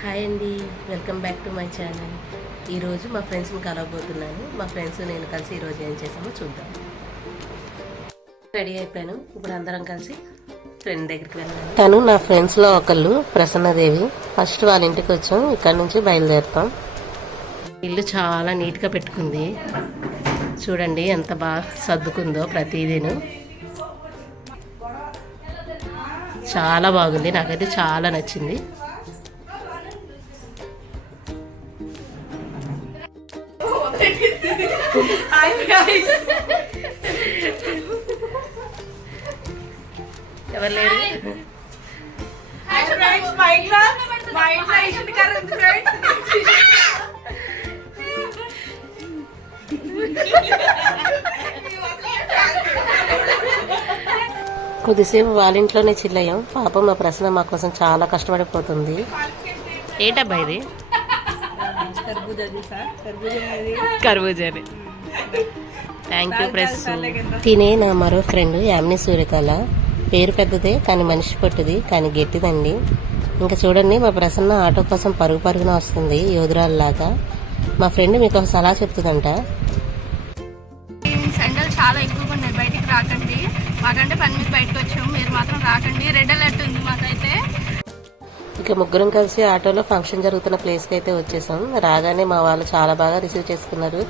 Hi అండి, welcome back to my channel. ఈరోజు మా ఫ్రెండ్స్ని కలవబోతున్నాను. మా ఫ్రెండ్స్ నేను కలిసి ఈరోజు ఏం చేసామో చూద్దాం. రెడీ అయిపోయాను. ఇప్పుడు అందరం కలిసి ఫ్రెండ్ దగ్గరికి వెళ్ళాను. తను నా ఫ్రెండ్స్లో ఒకళ్ళు, ప్రసన్నదేవి. ఫస్ట్ వాళ్ళ ఇంటికి వచ్చాం, ఇక్కడ నుంచి బయలుదేరుతాం. ఇల్లు చాలా నీట్గా పెట్టుకుంది. చూడండి ఎంత బాగా సర్దుకుందో ప్రతిదీను. చాలా బాగుంది, నాకైతే చాలా నచ్చింది. ఎవరు లేరు. కొద్దిసేపు వాళ్ళ ఇంట్లోనే చిల్లయ్యాం. పాపం మా ప్రశ్న మా కోసం చాలా కష్టపడిపోతుంది. ఏంటబ్బా ఇది? కర్బూజాని. Thank you press. తినే నా మరో ఫ్రెండ్ యామిని సూర్యకళ. పేరు పెద్దదే కానీ మనిషి పొట్టిది కానీ గట్టిదండి. ఇంకా చూడండి, మా ప్రసన్న ఆటో కోసం పరుగు పరుగున వస్తుంది యోధురాల్లాగా. మా ఫ్రెండ్ మీకు ఒక సలహా చెప్తుందంట. ఎండలు చాలా ఎక్కువగా ఉన్నాయి, బయటికి రాకండి. మాకంటే పని మీద బయటకు వచ్చాము, మీరు మాత్రం రాకండి. రెడ్ అలర్ట్ ఉంది మాకైతే. ఇక ముగ్గురం కలిసి ఆటోలో ఫంక్షన్ జరుగుతున్న ప్లేస్కి అయితే వచ్చేసాం. రాగానే మా వాళ్ళు చాలా బాగా రిసీవ్ చేసుకున్నారు.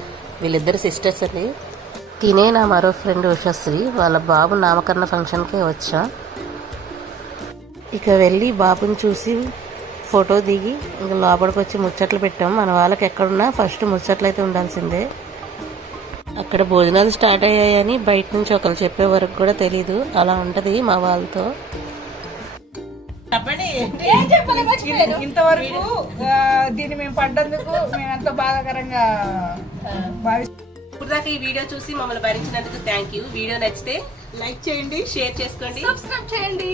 వీళ్ళిద్దరు సిస్టర్స్ అండి. తినే నా మరో ఫ్రెండ్ ఉషశ్రీ. వాళ్ళ బాబు నామకరణ ఫంక్షన్కే వచ్చా. ఇక వెళ్ళి బాబుని చూసి ఫోటో దిగి ఇంకా లోపలికి వచ్చి ముచ్చట్లు పెట్టాం. మన వాళ్ళకి ఎక్కడున్నా ఫస్ట్ ముచ్చట్లు అయితే ఉండాల్సిందే. అక్కడ భోజనాలు స్టార్ట్ అయ్యాయని బయట నుంచి ఒకరు చెప్పే వరకు కూడా తెలీదు. అలా ఉంటది మా వాళ్ళతో. ఇంతవరకు దీన్ని మేము పడ్డందుకు మేము ఎంతో బాధాకరంగా భావిస్తాం. ఇప్పుడు దాకా ఈ వీడియో చూసి మమ్మల్ని భరించినందుకు థ్యాంక్ యూ. వీడియో నచ్చితే లైక్ చేయండి, షేర్ చేసుకోండి, సబ్స్క్రైబ్ చేయండి.